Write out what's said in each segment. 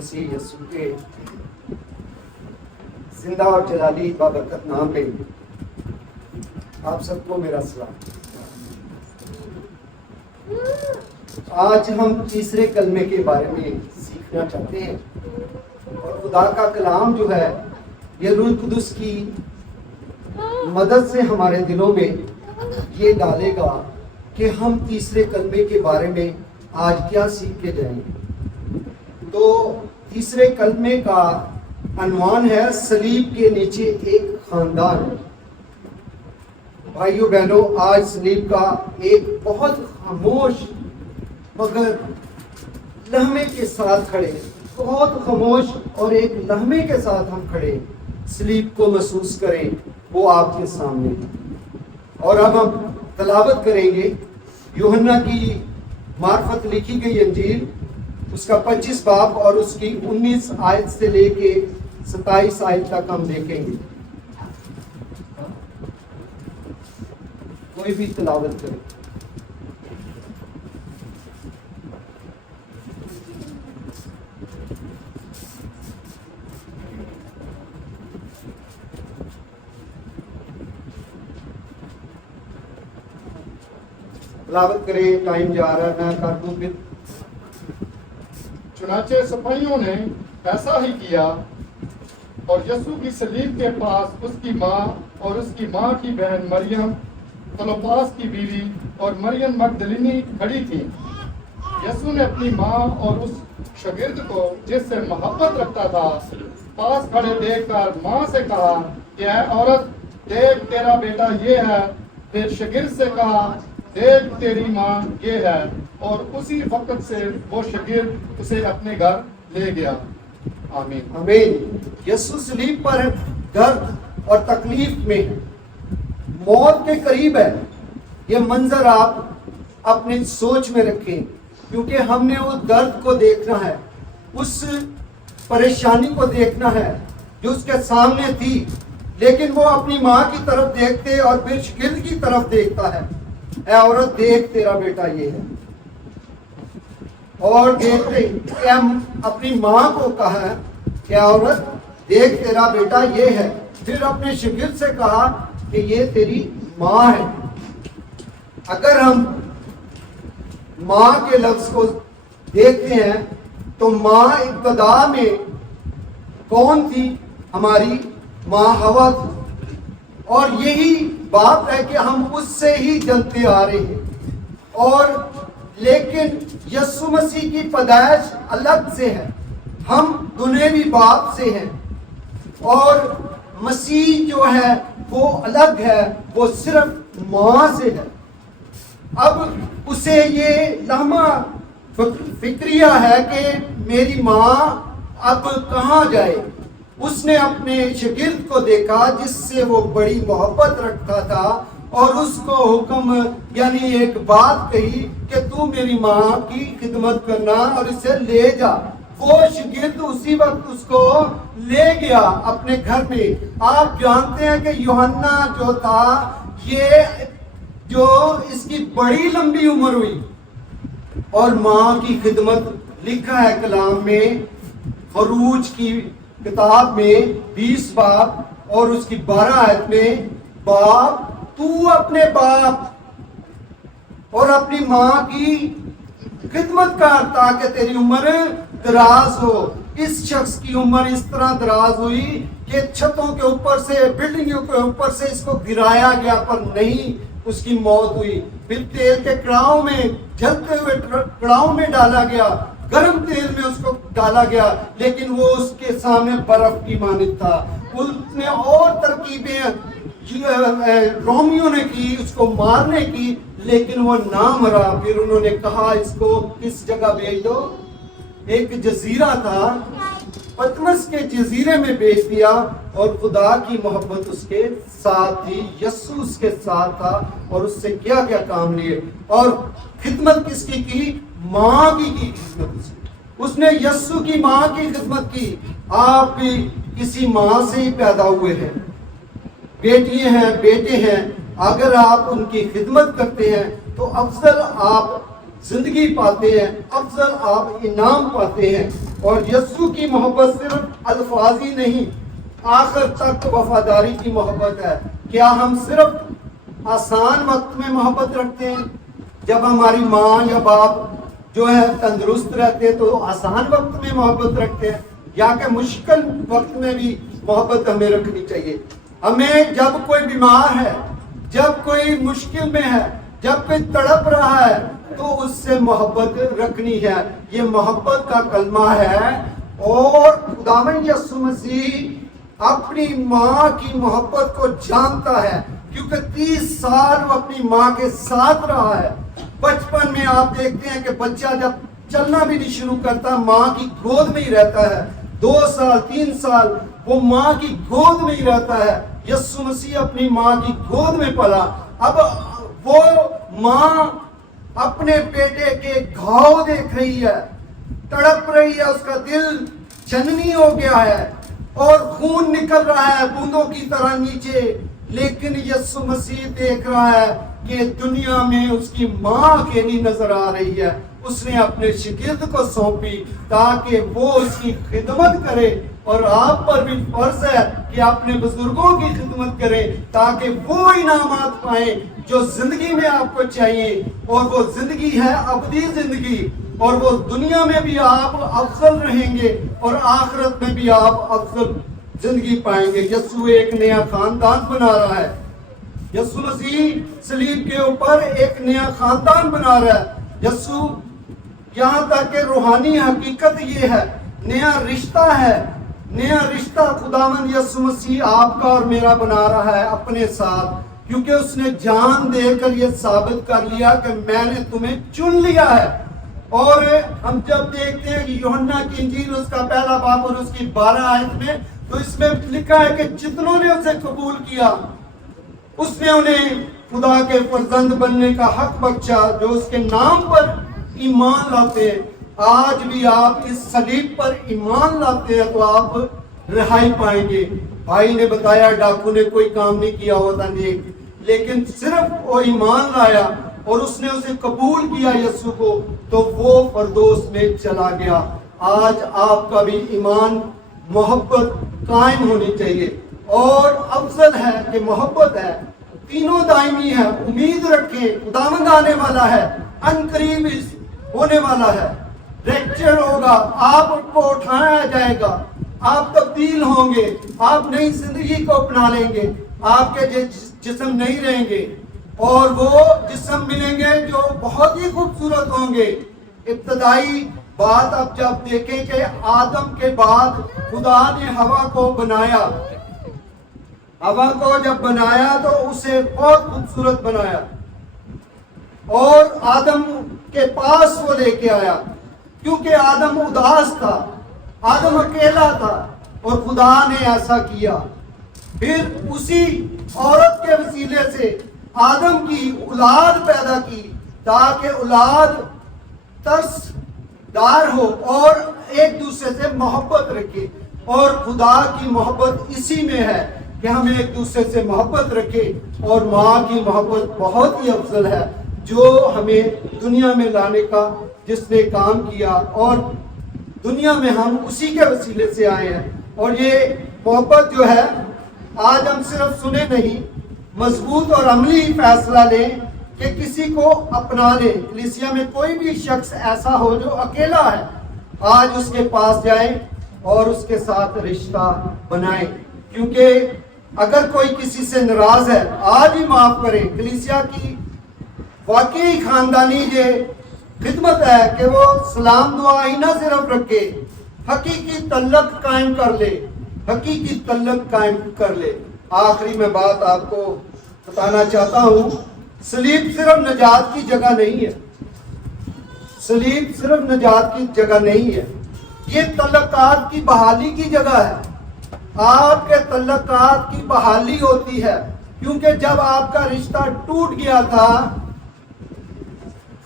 مسیح یسوع کے زندہ اور جلالی بابرکت نام میں آپ سب کو میرا سلام۔ آج ہم تیسرے کلمے کے بارے میں سیکھنا چاہتے ہیں، اور خدا کا کلام جو ہے یہ روح القدس کی مدد سے ہمارے دلوں میں یہ ڈالے گا کہ ہم تیسرے کلمے کے بارے میں آج کیا سیکھ کے جائیں گے۔ تو تیسرے کلمے کا عنوان ہے صلیب کے نیچے ایک خاندان۔ بھائیو بہنوں، آج صلیب کا ایک بہت خاموش مگر لمحے کے ساتھ کھڑے، بہت خاموش اور ایک لمحے کے ساتھ ہم کھڑے صلیب کو محسوس کریں، وہ آپ کے سامنے۔ اور اب ہم تلاوت کریں گے یوحنا کی معرفت لکھی گئی انجیل، اس کا 25 باب اور اس کی 19 آیت سے لے کے 27 آیت تک ہم دیکھیں گے۔ کوئی بھی تلاوت کرے۔ تلاوت کرے، ٹائم جا رہا ہے، میں کر دوں پھر۔ چنانچہ سپاہیوں نے ایسا ہی کیا، اور یسوع کی صلیب کے پاس اس کی ماں اور اس کی ماں کی بہن مریم، کلوپاس کی بیوی اور مریم مگدلینی کھڑی تھی۔ یسوع نے اپنی ماں اور اس شاگرد کو جس سے محبت رکھتا تھا پاس کھڑے دیکھ کر ماں سے کہا کہ اے عورت، دیکھ تیرا بیٹا یہ ہے۔ پھر شاگرد سے کہا، دیکھ تیری ماں یہ ہے، اور اسی وقت سے وہ شاگرد اسے اپنے گھر لے گیا۔ آمین۔ آمین۔ یسوع صلیب پر درد اور تکلیف میں موت کے قریب ہے۔ یہ منظر آپ اپنی سوچ میں رکھیں، کیونکہ ہم نے اس درد کو دیکھنا ہے، اس پریشانی کو دیکھنا ہے جو اس کے سامنے تھی، لیکن وہ اپنی ماں کی طرف دیکھتے اور پھر شاگرد کی طرف دیکھتا ہے۔ اے عورت، دیکھ تیرا بیٹا یہ ہے، اور دیکھتے اپنی ماں کو کہا کہ عورت دیکھ تیرا بیٹا یہ ہے، پھر اپنے شاگرد سے کہا کہ یہ تیری ماں ہے۔ اگر ہم ماں کے لفظ کو دیکھتے ہیں تو ماں ابتدا میں کون تھی؟ ہماری ماں حوا تھی، اور یہی بات ہے کہ ہم اس سے ہی جلتے آ رہے ہیں۔ اور لیکن یسوع مسیح کی پیدائش الگ سے ہے، ہم دنیوی باپ سے ہیں، اور مسیح جو ہے وہ الگ ہے، وہ صرف ماں سے ہے۔ اب اسے یہ لمحہ فکریہ ہے کہ میری ماں اب کہاں جائے۔ اس نے اپنے شاگرد کو دیکھا جس سے وہ بڑی محبت رکھتا تھا، اور اس کو حکم یعنی ایک بات کہی کہ تو میری ماں کی خدمت کرنا اور اسے لے جا۔ وہ شاگرد اسی وقت اس کو لے گیا اپنے گھر میں۔ آپ جانتے ہیں کہ یوحنا جو تھا، یہ جو اس کی بڑی لمبی عمر ہوئی، اور ماں کی خدمت لکھا ہے کلام میں، خروج کی کتاب میں 20 باب اور اس کی 12 آیت میں، باپ تو اپنے باپ اور اپنی ماں کی خدمت کر تاکہ تیری عمر دراز ہو۔ اس شخص کی عمر اس طرح دراز ہوئی کہ چھتوں کے اوپر سے، بلڈنگوں کے اوپر سے اس کو گرایا گیا، پر نہیں اس کی موت ہوئی۔ پھر تیل کے کڑاؤں میں، جلتے ہوئے کڑاؤں میں ڈالا گیا، گرم تیل میں اس کو ڈالا گیا، لیکن وہ اس کے سامنے برف کی مانند تھا۔ اس نے اور ترکیبیں رومیوں نے کی اس کو مارنے کی، لیکن وہ نہ مرا۔ پھر انہوں نے کہا اس کو کس جگہ بھیج دو۔ ایک جزیرہ تھا، پتمس کے جزیرے میں بھیج دیا، اور خدا کی محبت اس کے ساتھ تھی، یسوع اس کے ساتھ تھا، اور اس سے کیا کیا کام لیے، اور خدمت کس کی ماں کی خدمت۔ اس نے یسوع کی ماں کی خدمت کی۔ آپ بھی کسی ماں سے ہی پیدا ہوئے ہیں، بیٹی ہیں، بیٹے ہیں۔ اگر آپ ان کی خدمت کرتے ہیں تو افضل آپ زندگی پاتے ہیں، افضل آپ انعام پاتے ہیں۔ اور یسوع کی محبت صرف الفاظی نہیں، آخر تک وفاداری کی محبت ہے۔ کیا ہم صرف آسان وقت میں محبت رکھتے ہیں؟ جب ہماری ماں یا باپ جو ہے تندرست رہتے تو آسان وقت میں محبت رکھتے ہیں، یا کہ مشکل وقت میں بھی محبت ہمیں رکھنی چاہیے؟ ہمیں جب کوئی بیمار ہے، جب کوئی مشکل میں ہے، جب کوئی تڑپ رہا ہے تو اس سے محبت رکھنی ہے۔ یہ محبت کا کلمہ ہے۔ اور خداوند یسوع مسیح اپنی ماں کی محبت کو جانتا ہے، کیونکہ 30 سال وہ اپنی ماں کے ساتھ رہا ہے۔ بچپن میں آپ دیکھتے ہیں کہ بچہ جب چلنا بھی نہیں شروع کرتا ماں کی گود میں ہی رہتا ہے، 2 سال 3 سال وہ ماں کی گود میں ہی رہتا ہے۔ یسوع مسیح اپنی ماں کی گود میں پلا۔ اب وہ ماں اپنے بیٹے کے گھاؤ دیکھ رہی ہے، تڑپ رہی ہے، اس کا دل چھننی ہو گیا ہے اور خون نکل رہا ہے بوندوں کی طرح نیچے، لیکن یسوع مسیح دیکھ رہا ہے کہ دنیا میں اس کی ماں اکیلی نظر آ رہی ہے۔ اس نے اپنے شاگرد کو سونپی تاکہ وہ اس کی خدمت کرے، اور آپ پر بھی فرض ہے کہ اپنے بزرگوں کی خدمت کریں تاکہ وہ انعامات پائیں جو زندگی میں آپ کو چاہیے، اور وہ زندگی ہے ابدی زندگی، اور وہ دنیا میں بھی آپ افضل رہیں گے اور آخرت میں بھی آپ افضل زندگی پائیں گے۔ یسوع ایک نیا خاندان بنا رہا ہے۔ یسوع مسیح صلیب کے اوپر ایک نیا خاندان بنا رہا ہے۔ یسوع یہاں تک کہ روحانی حقیقت یہ ہے، نیا رشتہ ہے، نیا رشتہ خداوند یسوع مسیح آپ کا اور میرا بنا رہا ہے اپنے ساتھ، کیونکہ اس نے جان دے کر یہ ثابت کر لیا کہ میں نے تمہیں چن لیا ہے۔ اور ہم جب دیکھتے ہیں کہ یوحنا کی انجیل اس کا 1 باب اور اس کی 12 آیت میں، تو اس میں لکھا ہے کہ جتنوں نے اسے قبول کیا اس نے انہیں خدا کے فرزند بننے کا حق بخشا، جو اس کے نام پر ایمان لاتے ہیں۔ آج بھی آپ اس صلیب پر ایمان لاتے ہیں تو آپ رہائی پائیں گے۔ بھائی نے بتایا ڈاکو نے کوئی کام نہیں کیا ہوتا نیک، لیکن صرف وہ ایمان لایا اور اس نے اسے قبول کیا یسوع کو، تو وہ فردوس میں چلا گیا۔ آج آپ کا بھی ایمان محبت قائم ہونی چاہیے، اور افضل ہے کہ محبت ہے، تینوں دائمی ہے۔ امید رکھیں، خداوند آنے والا ہے، ان قریب ہونے والا ہے، ریپچر ہوگا، آپ کو اٹھایا جائے گا، آپ تبدیل ہوں گے، آپ نئی زندگی کو اپنا لیں گے، آپ کے جسم نہیں رہیں گے، اور وہ جسم ملیں گے جو بہت ہی خوبصورت ہوں گے۔ ابتدائی بات اب جب دیکھیں کہ آدم کے بعد خدا نے ہوا کو بنایا، ہوا کو جب بنایا تو اسے بہت خوبصورت بنایا، اور آدم کے پاس وہ لے کے آیا، کیونکہ آدم اداس تھا، آدم اکیلا تھا، اور خدا نے ایسا کیا۔ پھر اسی عورت کے وسیلے سے آدم کی اولاد پیدا کی تاکہ اولاد ترس دار ہو اور ایک دوسرے سے محبت رکھے، اور خدا کی محبت اسی میں ہے کہ ہم ایک دوسرے سے محبت رکھے، اور ماں کی محبت بہت ہی افضل ہے جو ہمیں دنیا میں لانے کا جس نے کام کیا، اور دنیا میں ہم اسی کے وسیلے سے آئے ہیں۔ اور یہ محبت جو ہے آج ہم صرف سنے نہیں، مضبوط اور عملی فیصلہ لیں کہ کسی کو اپنا لیں۔ کلیسیا میں کوئی بھی شخص ایسا ہو جو اکیلا ہے، آج اس کے پاس جائیں اور اس کے ساتھ رشتہ بنائیں، کیونکہ اگر کوئی کسی سے ناراض ہے آج ہی معاف کریں۔ کلیسیا کی واقعی خاندانی یہ خدمت ہے کہ وہ سلام دعا ہی نہ صرف رکھے، حقیقی تعلق قائم کر لے، حقیقی تعلق قائم کر لے۔ آخری میں بات آپ کو بتانا چاہتا ہوں، صلیب صرف نجات کی جگہ نہیں ہے، صلیب صرف نجات کی جگہ نہیں ہے، یہ تعلقات کی بحالی کی جگہ ہے۔ آپ کے تعلقات کی بحالی ہوتی ہے، کیونکہ جب آپ کا رشتہ ٹوٹ گیا تھا،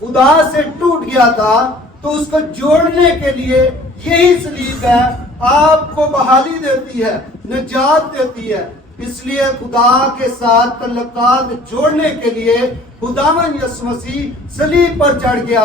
خدا سے ٹوٹ گیا تھا، تو اس کو جوڑنے کے لیے یہی صلیب ہے، آپ کو بحالی دیتی ہے، نجات دیتی ہے۔ اس لیے خدا کے ساتھ تعلقات جوڑنے کے لیے خداوند یسوع مسیح صلیب پر چڑھ گیا،